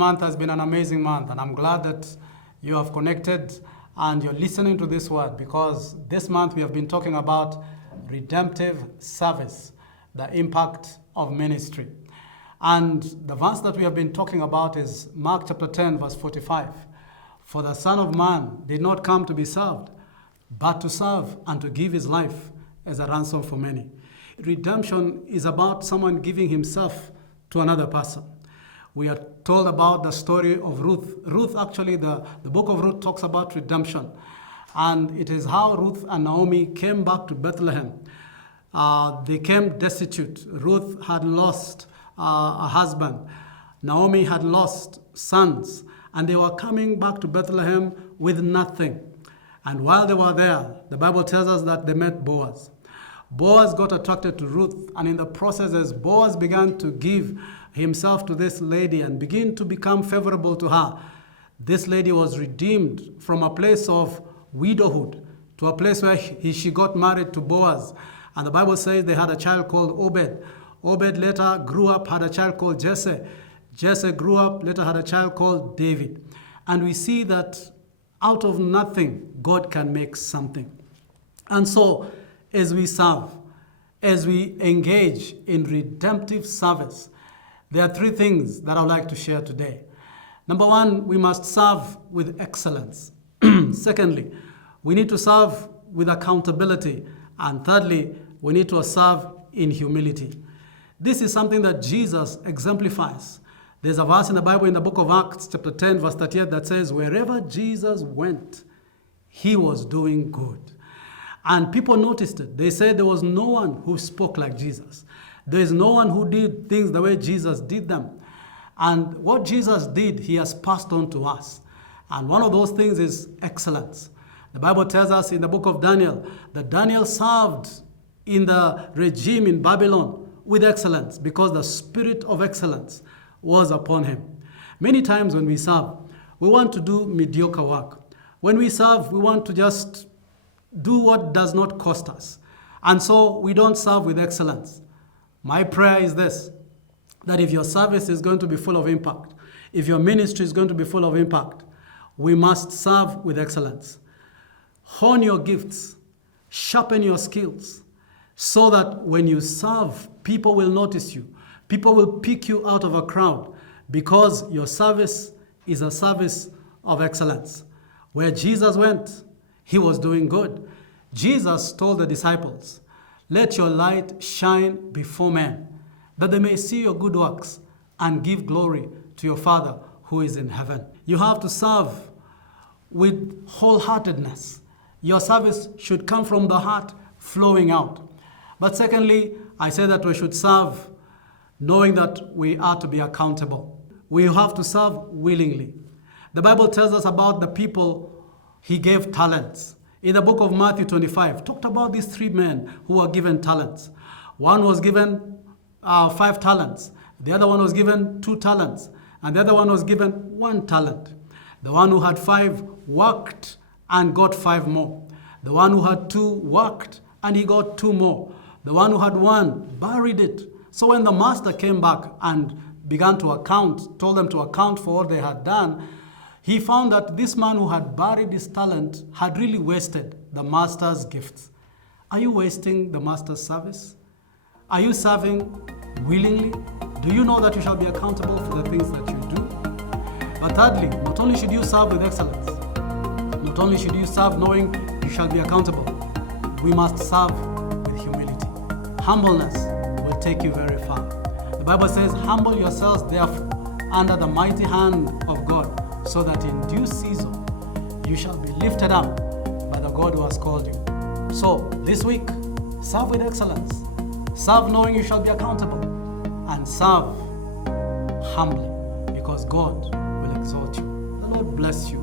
month has been an amazing month, and I'm glad that you have connected and you're listening to this word, because this month we have been talking about redemptive service, the impact of ministry. And the verse that we have been talking about is Mark chapter 10, verse 45. For the Son of Man did not come to be served, but to serve and to give his life as a ransom for many. Redemption is about someone giving himself to another person. We are told about the story of Ruth. Ruth, actually, the book of Ruth talks about redemption. And it is how Ruth and Naomi came back to Bethlehem. They came destitute. Ruth had lost a husband. Naomi had lost sons. And they were coming back to Bethlehem with nothing. And while they were there, the Bible tells us that they met Boaz. Boaz got attracted to Ruth, and in the process, as Boaz began to give himself to this lady and begin to become favorable to her, this lady was redeemed from a place of widowhood to a place where she got married to Boaz. And the Bible says they had a child called Obed. Obed later grew up, had a child called Jesse. Jesse grew up, later had a child called David. And we see that out of nothing, God can make something. And so, as we serve, as we engage in redemptive service, there are three things that I would like to share today. Number one, we must serve with excellence. Secondly, we need to serve with accountability. And thirdly, we need to serve in humility. This is something that Jesus exemplifies. There's a verse in the Bible in the book of Acts, chapter 10, verse 38, that says, wherever Jesus went, he was doing good. And people noticed it. They said there was no one who spoke like Jesus. There is no one who did things the way Jesus did them. And what Jesus did, he has passed on to us. And one of those things is excellence. The Bible tells us in the book of Daniel that Daniel served in the regime in Babylon with excellence because the spirit of excellence was upon him. Many times when we serve, we want to do mediocre work. When we serve, we want to just do what does not cost us. And so we don't serve with excellence. My prayer is this, that if your service is going to be full of impact, if your ministry is going to be full of impact, we must serve with excellence. Hone your gifts, sharpen your skills, so that when you serve, people will notice you. People will pick you out of a crowd because your service is a service of excellence. Where Jesus went, he was doing good. Jesus told the disciples, let your light shine before men, that they may see your good works and give glory to your Father who is in heaven. You have to serve with wholeheartedness. Your service should come from the heart flowing out. But secondly, I say that we should serve knowing that we are to be accountable. We have to serve willingly. The Bible tells us about the people he gave talents. In the book of Matthew 25, talked about these three men who were given talents. One was given 5 talents. The other one was given 2 talents. And the other one was given 1 talent. The one who had 5 worked and got 5 more. The one who had 2 worked and he got 2 more. The one who had 1 buried it. So when the master came back and began to account, told them to account for what they had done, he found that this man who had buried his talent had really wasted the master's gifts. Are you wasting the master's service? Are you serving willingly? Do you know that you shall be accountable for the things that you do? But thirdly, not only should you serve with excellence, not only should you serve knowing you shall be accountable, we must serve with humility. Humbleness will take you very far. The Bible says, humble yourselves therefore under the mighty hand of God, so that in due season you shall be lifted up by the God who has called you. So this week, serve with excellence. Serve knowing you shall be accountable. And serve humbly, because God will exalt you. The Lord bless you.